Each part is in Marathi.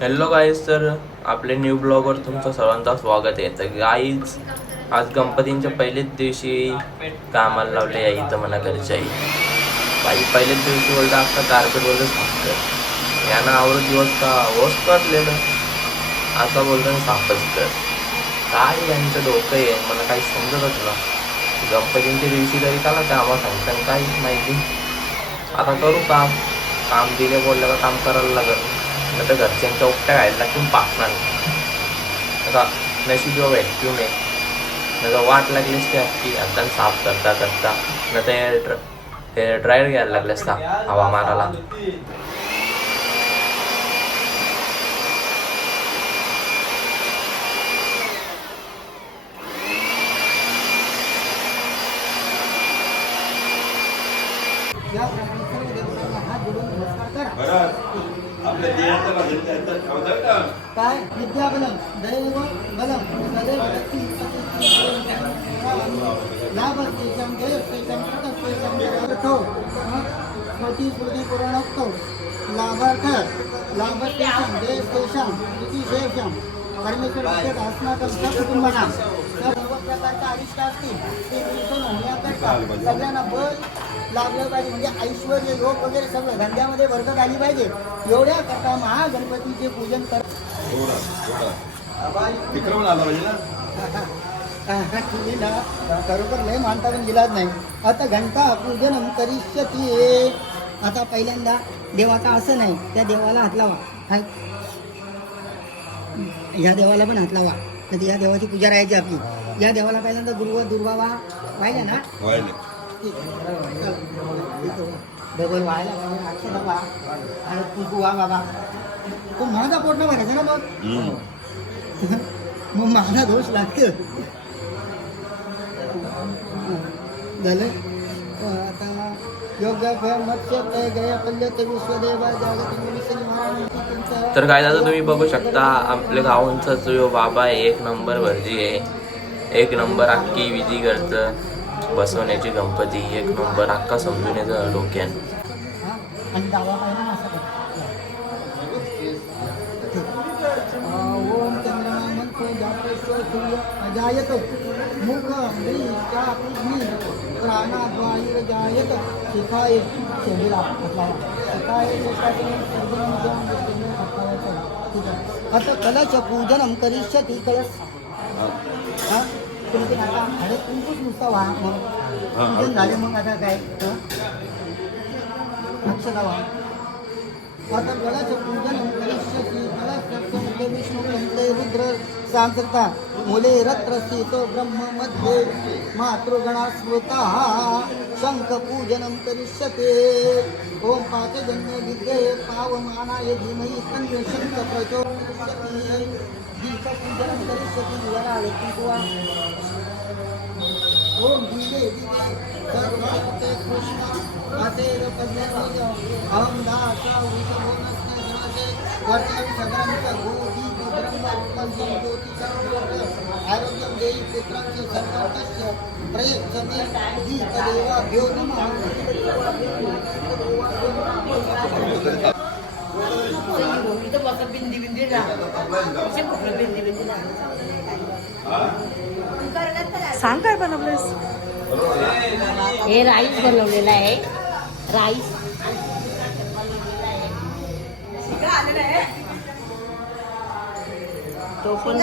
हॅलो गाईज तर आपले न्यू ब्लॉगवर तुमचं सर्वांचं स्वागत आहे. तर गाईज आज गणपतींच्या पहिल्याच दिवशी कामाला लावले आहे इथं मला घरच्या आई. बाई पहिल्याच दिवशी बोलता आता कार्पेट बोलतं साफ यानं आवडत दिवस का होस करलेलं असं बोलतं साफच कर काय यांचं डोकं आहे? मला काही समजतच ना गणपतींच्या दिवशी तरी का कामा सांगतात काहीच माहिती आता करू काम. काम दिले बोललं का काम करायला लागेल. नाही घरच्यांच्या उपट्या घायला लागतील पाकणार आता आहे वाट लागलीच ते असती आता साफ करता करता न तर हेअर ड्रायर घ्यायला लागले असता हवा मारायला याप्रमाणे सर्व देवतांना हात जोडून नमस्कार करा बरं आपल्या देहाचं घेऊन जायचं ठेवतं का काय विद्याबलम दैव बलम सदैव शक्ती लाभस्तेषां जयस्तेषां प्रतस्तेषां जगर्थो स्मृती स्मृती पुराणोक्तो लाभार्थ लाभस्तेषां जयस्तेषां इति शेषां परमेश्वर विषयक अस्माकं सकुटुंबानां सर्व प्रकारचा आविष्कार असतील ते निरसन होण्याकरता सगळ्यांना बल लाभलं पाहिजे. म्हणजे ऐश्वर योग वगैरे सगळं धंद्यामध्ये बरकत आली पाहिजे. एवढ्या करता महागणपतीचे पूजन कर विक्रम आला पाहिजे ना? तुम्ही ना खरोखर लय मानता पण दिलाच नाही. आता घंटा पूजन करिष्यती आता पहिल्यांदा देवाचा असं नाही. त्या देवाला हात लावा. हाय. ह्या देवाला पण हात लावा. तर या देवाची पूजा राहायची आपली. या देवाला पहिल्यांदा दुर्वा दुर्वावा पाहिलं ना? डबल व्हायला अक्षता वा आणि कुंकू वा बाबा तो माझा पोट नाही भरायचा ना मग मग माझा दोष लागतो झालं आता तर काय दादा तुम्ही बघू शकता आपल्या गावांचा जो बाबा आहे एक नंबर भरजी आहे एक नंबर अख्खी विधी करतं बसवण्याची गणपती एक नंबर अख्खा समजून येतं डोक्यान जायत अजायत मुख प्राणाद्वायुर जायत शिखाय शरीरा असावा शिखाय शेषासनं सर्वनं पूजनं करिष्यति कलश. कलश हा आता हळद कुंकूच नुसता व्हा मग झाले मग आता काय अक्षता व्हा आता पूजन करिष्यति कलशस्य विष्णु ग्रंथे रुद्र सांसता मुले रत्रस्य तो ब्रह्ममध्ये मातृगणा स्मृतः शंख पूजनं करिष्यते ओम पाचजन्य विद्ये पावमानाय धीमहि तन्न शंख दीपपूजनं करिष्यति वराळति तुवा ओम दिवे दिवे सर्वते कृष्ण असेर पद्मज अहम दास वृषभोनस्य गणसे वर्षं सगरं गोदीप ब्रह्म रूपं ज्योति सर्वत्र आरोग्यं देहि पुत्रं च सर्वतस्य प्रयच्छ मे दीपदेवाभ्यो नमः. Bakal bindi-bindi. सांग काय बनवलंस हे राईस बनवलेला आहे. राईस. तो पण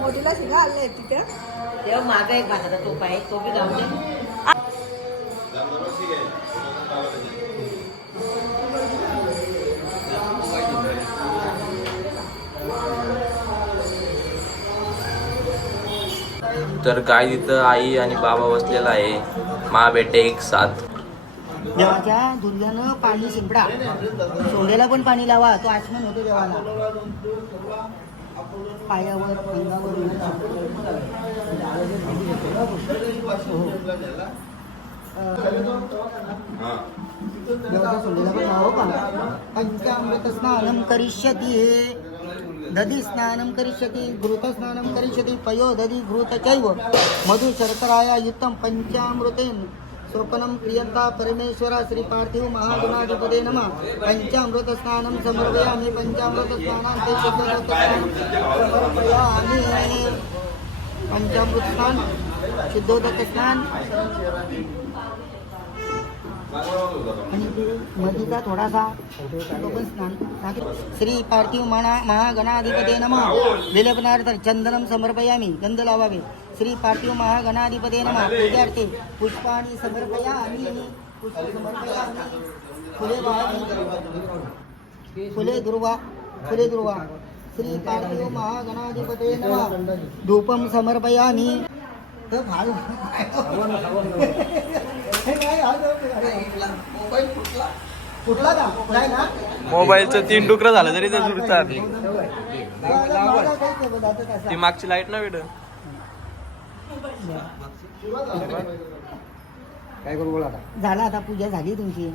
मोठीला शिगा आले ठीक आहे. तेव्हा माझा एक भाताचा तोप आहे. तो बी जाऊ तर काय तिथं आई आणि बाबा बसलेला आहे? मा बेटे एक साथ. देवाच्या दुर्गानं पाणी शिंपडा. सोंडेला पण पाणी लावा तो आचमन होतो देवाला. पायावर अंगावर हा देवाच्या सोंडेला पण लावा हो का पंचामृत स्नानं दधी स्नानं करिष्यति घृतस्नानं करिष्यति पयो दधी घृत चैव। युक्तं पञ्चामृतेन। स्वपनं क्रियन्ता परमेश्वर श्रीपार्थिव महागुणाधिपदे नमः। पञ्चामृतस्नानं समर्पयामि पञ्चामृत स्नानान्ते सिद्धोदकस्नानं समर्पयामि। पंचामृत आणि मधीचा थोडासा. श्री पार्थिव महा महागणाधिपते नमः. विलेपनार्थ चंदनम समर्पयामि. गंध लावावे. श्री पार्थिव महागणाधिपते नमः. पूजार्थे पुष्पाणि समर्पयामि. समर्पयामि. फुले वाहावी फुले दुर्वा फुले दुर्वा. श्री पार्थिव महागणाधिपते नमः. धूपम समर्पयामि. भाल काय? मोबाईल फुटला. फुटला का? नाही ना? मोबाईलचं तीन टुकरं झालं तरी ते काय ते आता मागची लाइट ना वेड झाला आता पूजा झाली तुमची.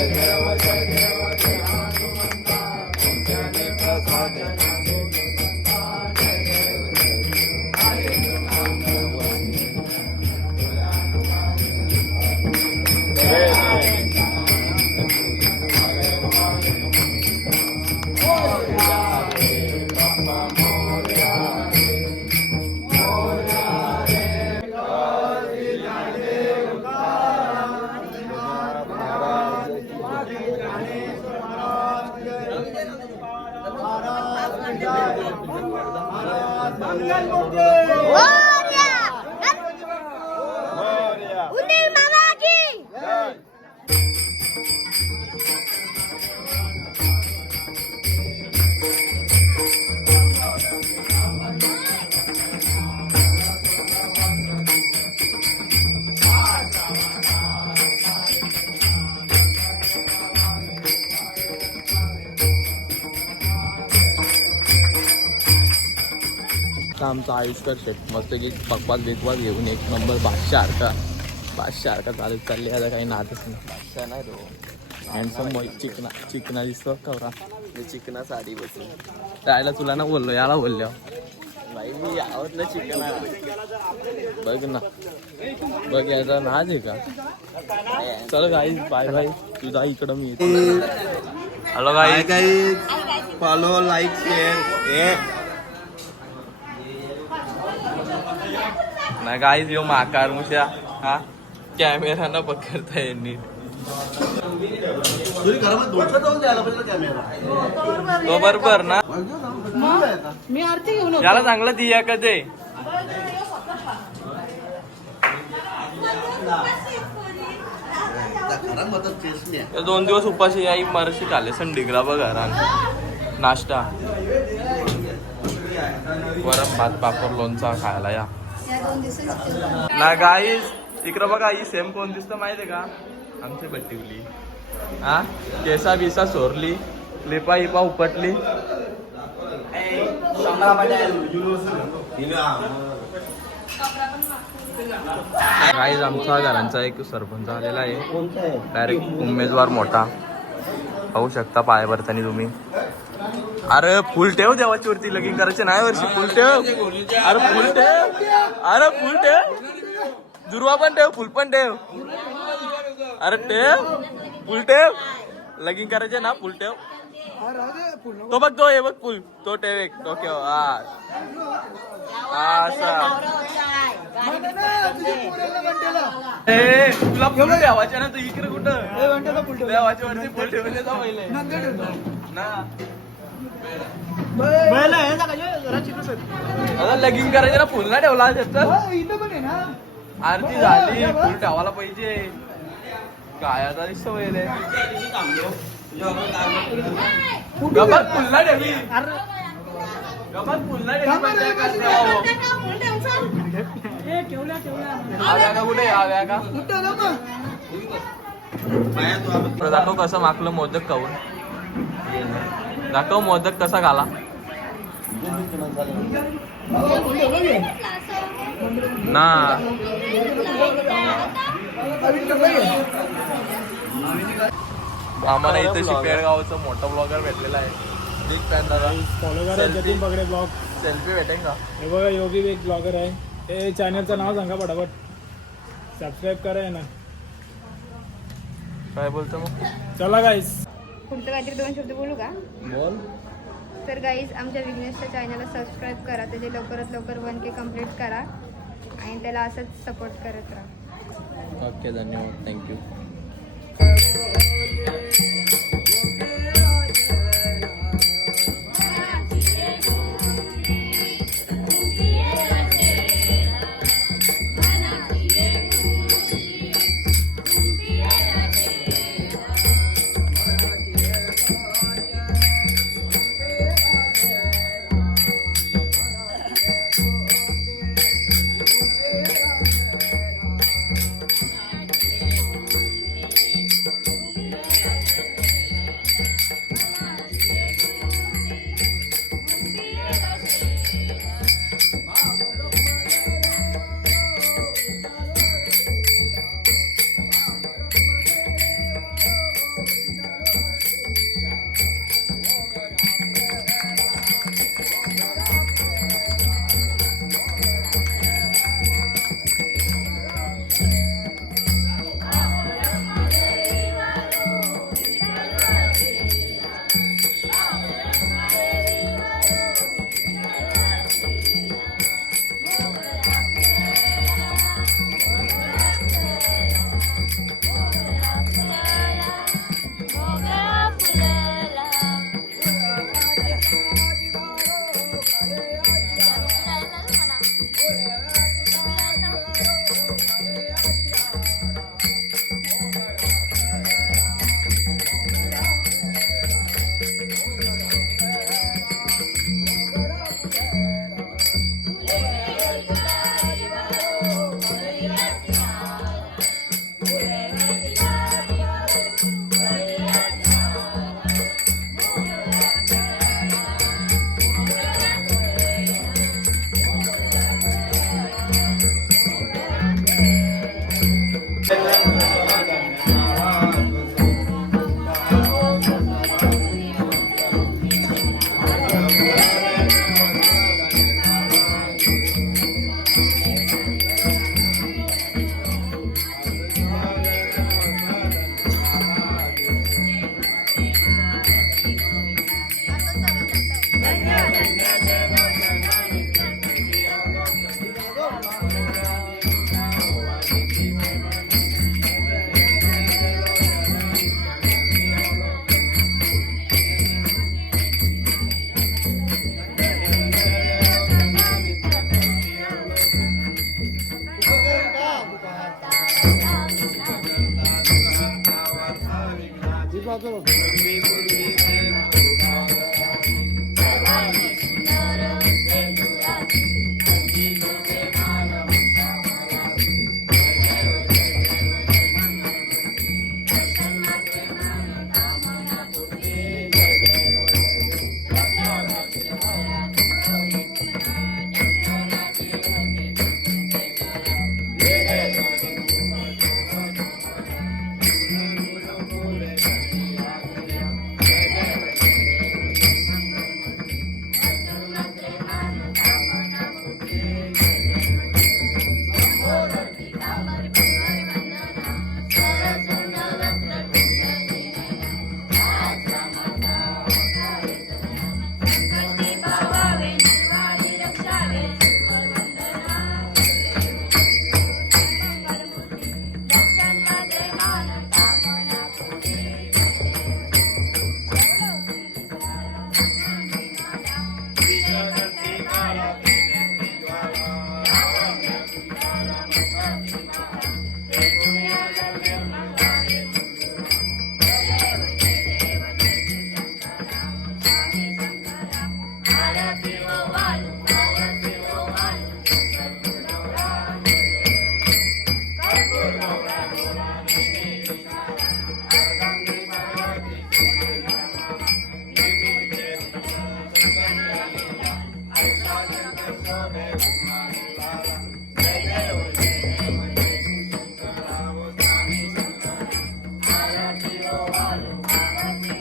Amen. मंगल मूर्ति आमचा आयुष्कर शेट मस्त की पकवास बिकवास घेऊन एक नंबर बादशाह अर्का बादशाह अर्का चालत चालली आता काही नादच नाही. बादशाह नाही तो. हँडसम बॉय चिकना चिकना दिसतो कवरा. चिकना साडी बसून त्याला तुला ना बोललो याला बोललो. भाई मी आवडलं चिकन. बघ ना. बघ याचा नाच आहे का? चल गाई बाय बाय तुझा इकडं मी हॅलो गाई काही फॉलो लाईक शेअर ना गाईज यो माकार मुशा हा? कॅमेरा न पकडता पाहिजे कॅमेरा तो बरोबर ना? मी आरती घेऊन येतो. याला चांगलं कधी चेसने या दोन दिवस उपाशी आई मरशी खाले संडीगला बघ घरान नाश्ता. वरम भात पापड लोणचा खायला या. ना गाईज इकडं बघा ही सेम कोण दिसतं माहितीये का? आमची बट्टिवली. हा? केसा बिसा सोरली लिपा हिपा उपटली. काहीच आमचा घरांचा एक सरपंच आलेला आहे. आहे डायरेक्ट उमेदवार मोठा. पाहू शकता पाय भरतानी तुम्ही. अरे फुल ठेव देवाची वरती. लगीन करायचे नाही वर्षी. फुल ठेव. अरे फुल ठेव. अरे फुल ठेव. दुर्वा पण ठेव फुल पण ठेव. अरे ठेव. फुल ठेव. लगीन करायचे ना फुल ठेव. तो बघ तो हे बघ फुल. तो ठेव एक. ए, तुला फुल ठेवायचे ना तू इकडे कुठं? देवाच्या वरती फुल ठेवले जा पहिले ना. आता लगीन करायचे ना फुल ना ठेवला आरती झाली फुल ठेवायला पाहिजे. काय आता दिसतो पहिले गप्पात फुल ना ठेवली का कुठे आव्या का? दाखव कसं मागलं मोदक खाऊन. दाखव मोदक कसा घाला ना. आम्हाला इथे शिपेडगावचा मोठा ब्लॉगर भेटलेला आहे. बिग फॅन दादा. फॉलो करा जतीन पगडे ब्लॉग सेल्फी भेटेल का? हे बघा योगी एक ब्लॉगर आहे. हे चॅनलचं नाव सांगा पटापट. सबस्क्राईब करा ना काय बोलतो मग? चला गाईस पुढचं काहीतरी दोन शब्द बोलू का? बोल. तर गाईज आमच्या विघ्नेशच्या चॅनलला सबस्क्राईब करा त्याचे लवकरात लवकर वन के कंप्लीट करा आणि त्याला असंच सपोर्ट करत राहा. ओके धन्यवाद. थँक्यू বাজাও Yo, yo, yo, yo,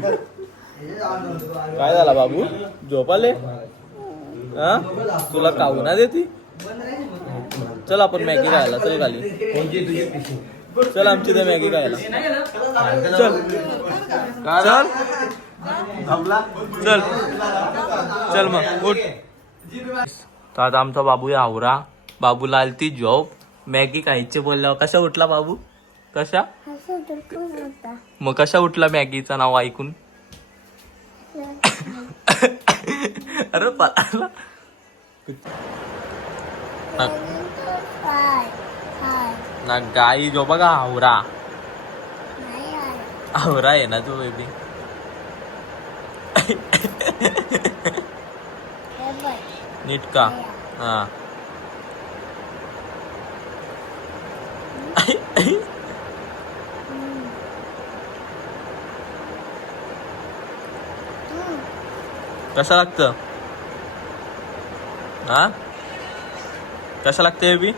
काय झाला बाबू? झोपाले? हा? तुला काऊ ना देती? चल आपण मॅगी खायला, चल खाली. चल आमची तर मॅगी खायला. चल. चल. चल. चल मग, उठ. तर आता आमचा बाबू आवरा. बाबूला आलती जॉब मॅगी खायचे बोलल्यावर कशा उठला बाबू? कशा? मग कशा उठला मॅगीचं नाव ऐकून? अरे पळाला ना गाई जो बघा आवरा. आवरा आहे ना तू बेबी नीट का? हा. कसं लागतं? हा? कसं लागतं बी